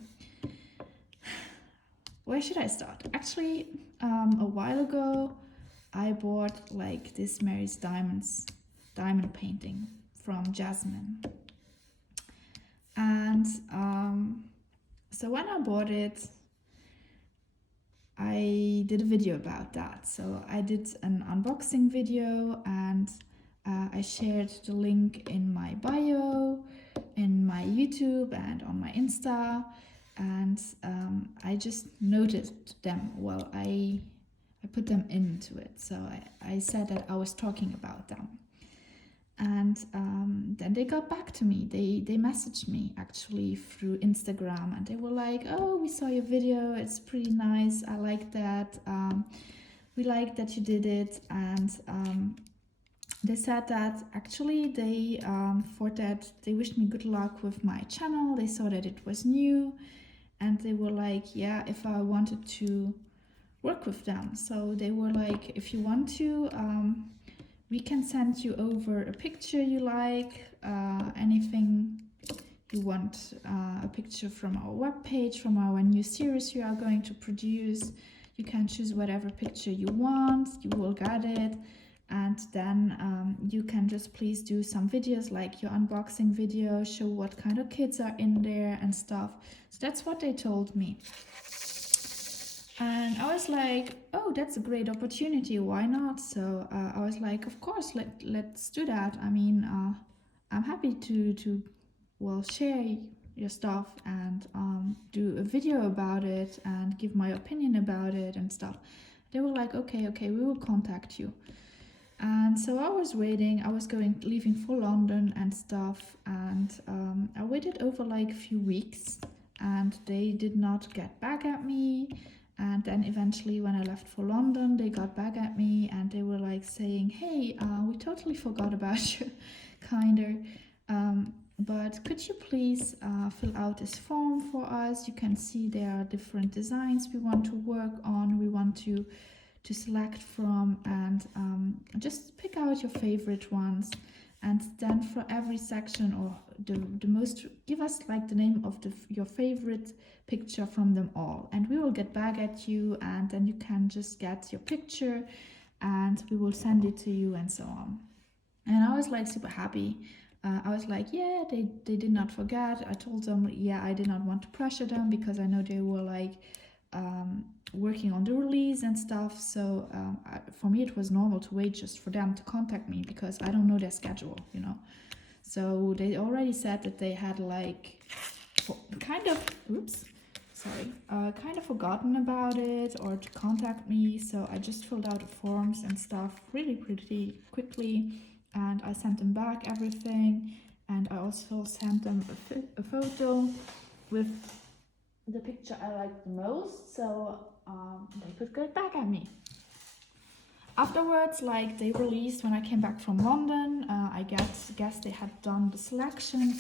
where should I start? Actually, a while ago I bought like this Mary's diamond painting from Jasmine. And so when I bought it, I did a video about that. So I did an unboxing video, and I shared the link in my bio, in my YouTube, and on my Insta. And I just noted them while I put them into it. So I said that I was talking about them. And then they got back to me. They messaged me actually through Instagram, and they were like, oh, we saw your video, it's pretty nice, I like that, we like that you did it. And they said that actually they thought that they wished me good luck with my channel. They saw that it was new, and they were like, yeah, if I wanted to work with them. So they were like, if you want to, we can send you over a picture you like, anything you want, a picture from our webpage, from our new series you are going to produce. You can choose whatever picture you want, you will get it. And then you can just please do some videos like your unboxing video, show what kind of kids are in there and stuff. So that's what they told me. And I was like, oh, that's a great opportunity, why not? So I was like, of course, let's do that. I mean, I'm happy to share your stuff and do a video about it and give my opinion about it and stuff. They were like, okay, we will contact you. And so I was waiting, I was leaving for London and stuff, and I waited over like a few weeks, and they did not get back at me. And then eventually when I left for London, they got back at me, and they were like saying, hey, we totally forgot about you, kinda. But could you please fill out this form for us? You can see there are different designs we want to work on, we want to select from, and just pick out your favorite ones. And then for every section, or the most, give us like the name of your favorite picture from them all, and we will get back at you, and then you can just get your picture and we will send it to you, and so on. And I was like super happy. I was like, yeah, they did not forget. I told them, yeah, I did not want to pressure them, because I know they were like working on the release and stuff. So for me it was normal to wait just for them to contact me, because I don't know their schedule, you know. So they already said that they had like kind of kind of forgotten about it or to contact me. So I just filled out the forms and stuff really pretty quickly, and I sent them back everything. And I also sent them a photo with the picture I liked the most, so they could get back at me. Afterwards, like they released when I came back from London, I guess they had done the selection.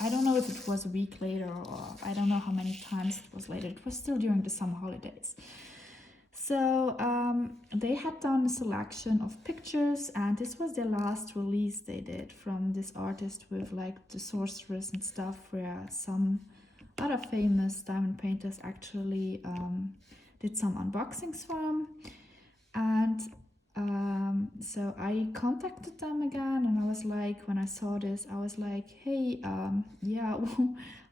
I don't know if it was a week later or I don't know how many times it was later. It was still during the summer holidays. So they had done a selection of pictures, and this was their last release they did from this artist with like the sorceress and stuff, where some other famous diamond painters actually did some unboxings from. And so I contacted them again, and I was like, when I saw this, I was like, hey, yeah,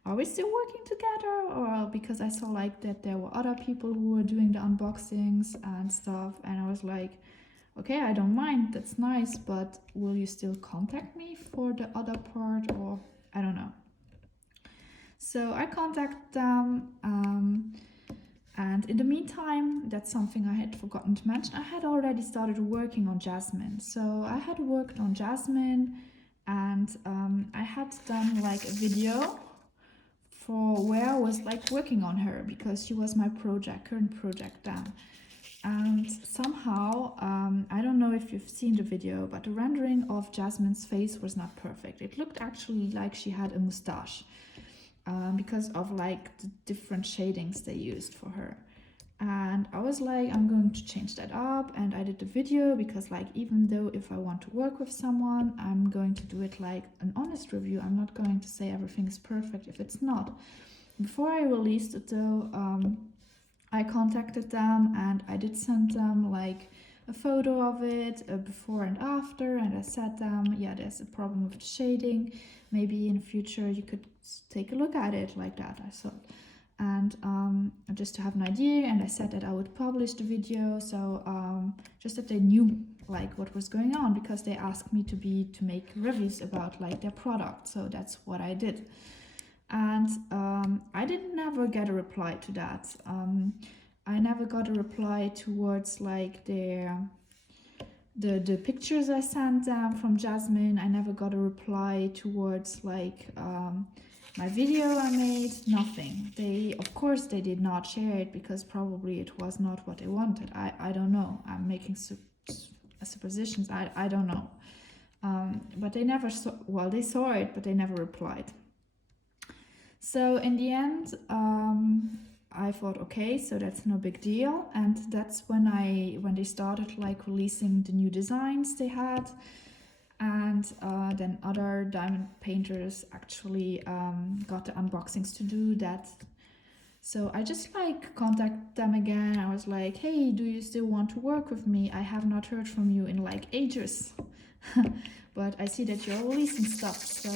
are we still working together? Or because I saw like that there were other people who were doing the unboxings and stuff, and I was like, okay, I don't mind, that's nice, but will you still contact me for the other part, or I don't know. So I contacted them, and in the meantime, that's something I had forgotten to mention, I had already started working on Jasmine. So I had worked on Jasmine, and I had done like a video for where I was like working on her, because she was my current project then. And somehow, I don't know if you've seen the video, but the rendering of Jasmine's face was not perfect. It looked actually like she had a mustache. Because of like the different shadings they used for her. And I was like, I'm going to change that up, and I did the video because like, even though if I want to work with someone, I'm going to do it like an honest review. I'm not going to say everything is perfect if it's not. Before I released it though, I contacted them and I did send them like a photo of it, before and after, and I said them, yeah, there's a problem with the shading, maybe in the future you could take a look at it like that, I thought. And just to have an idea, and I said that I would publish the video, so just that they knew like what was going on, because they asked me to make reviews about like their product, so that's what I did. And I did never get a reply to that. I never got a reply towards like the pictures I sent them from Jasmine. I never got a reply towards like my video I made. Nothing. Of course they did not share it, because probably it was not what they wanted. I don't know. I'm making suppositions. I don't know. But they never saw, well, they saw it, but they never replied. So in the end, I thought, okay, so that's no big deal. And that's when they started like releasing the new designs they had. And then other diamond painters actually got the unboxings to do that. So I just like contacted them again. I was like, hey, do you still want to work with me? I have not heard from you in like ages. But I see that you're releasing stuff, so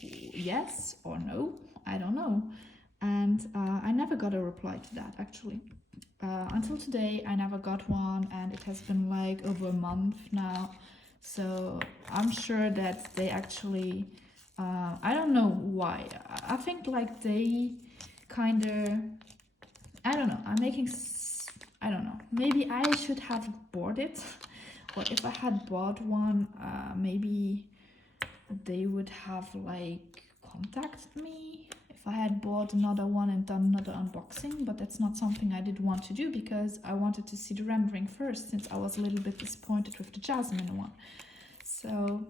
yes or no, I don't know. And I never got a reply to that, actually. Until today, I never got one, and it has been like over a month now. So I'm sure that they actually, I don't know why. I think like they kind of, I don't know, I don't know. Maybe I should have bought it. Or if I had bought one, maybe they would have like contacted me if I had bought another one and done another unboxing, but that's not something I did want to do, because I wanted to see the rendering first, since I was a little bit disappointed with the Jasmine one. So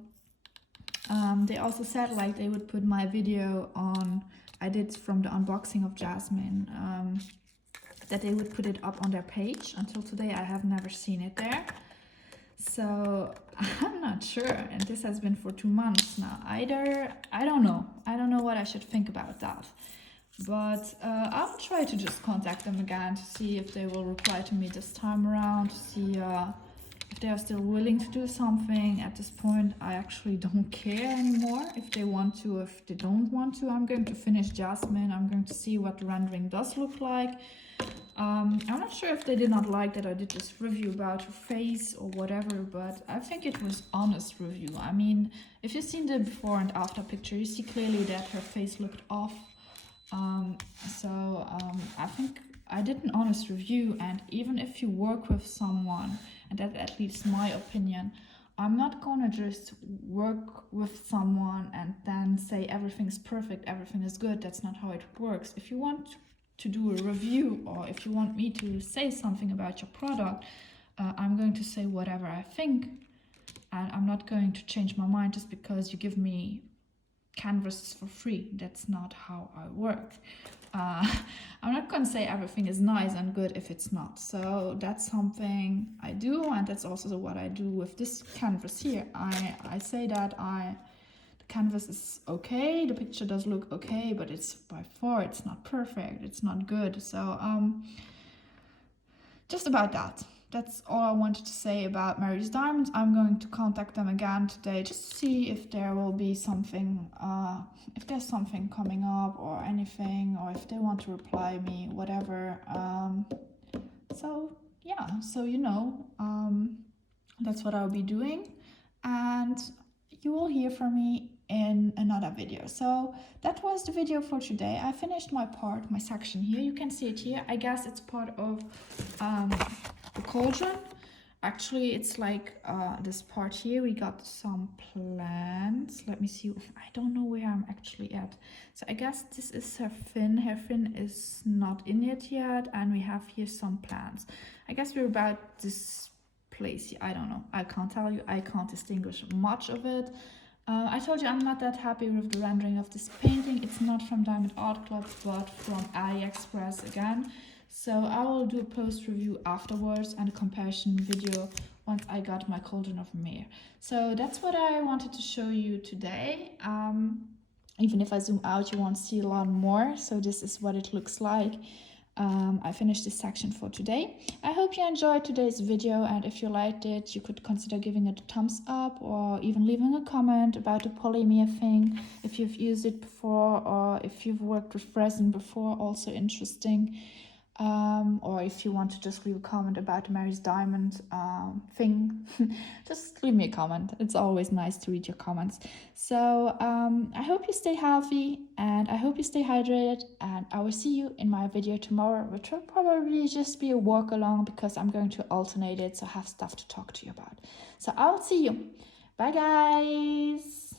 they also said like they would put my video on, I did from the unboxing of Jasmine, that they would put it up on their page. Until today I have never seen it there. So I'm not sure, and this has been for 2 months now. Either, I don't know what I should think about that. But I'll try to just contact them again to see if they will reply to me this time around, to see if they are still willing to do something. At this point, I actually don't care anymore if they want to, if they don't want to. I'm going to finish Jasmine. I'm going to see what the rendering does look like. I'm not sure if they did not like that I did this review about her face or whatever, but I think it was honest review. I mean, if you've seen the before and after picture, you see clearly that her face looked off. I think I did an honest review, and even if you work with someone, and that's at least my opinion, I'm not gonna just work with someone and then say everything's perfect, everything is good. That's not how it works. If you want to do a review, or if you want me to say something about your product, I'm going to say whatever I think, and I'm not going to change my mind just because you give me canvases for free. That's not how I work. I'm not going to say everything is nice and good if it's not. So that's something I do, and that's also what I do with this canvas here. I say that the canvas is okay, the picture does look okay, but it's by far it's not perfect, it's not good. So just about that. That's all I wanted to say about Mary's Diamonds. I'm going to contact them again today just to see if there will be something, if there's something coming up or anything, or if they want to reply me, whatever. So yeah, so that's what I'll be doing, and you will hear from me in another video. So that was the video for today. I finished my part, my section here. You can see it here. I guess it's part of the cauldron. Actually, it's like this part here. We got some plants. Let me see. I don't know where I'm actually at. So I guess this is her fin. Her fin is not in it yet, and we have here some plants. I guess we're about this place. I don't know. I can't tell you. I can't distinguish much of it. I told you I'm not that happy with the rendering of this painting. It's not from Diamond Art Club, but from AliExpress again. So I will do a post review afterwards and a comparison video once I got my cauldron of myrrh. So that's what I wanted to show you today. Even if I zoom out, you won't see a lot more. So this is what it looks like. I finished this section for today. I hope you enjoyed today's video, and if you liked it, you could consider giving it a thumbs up or even leaving a comment about the polymer thing, if you've used it before or if you've worked with resin before, also interesting. Or if you want to just leave a comment about the Mary's Diamond thing, just leave me a comment. It's always nice to read your comments. So I hope you stay healthy, and I hope you stay hydrated, and I will see you in my video tomorrow, which will probably just be a walk along because I'm going to alternate it, so I have stuff to talk to you about. So I will see you. Bye guys.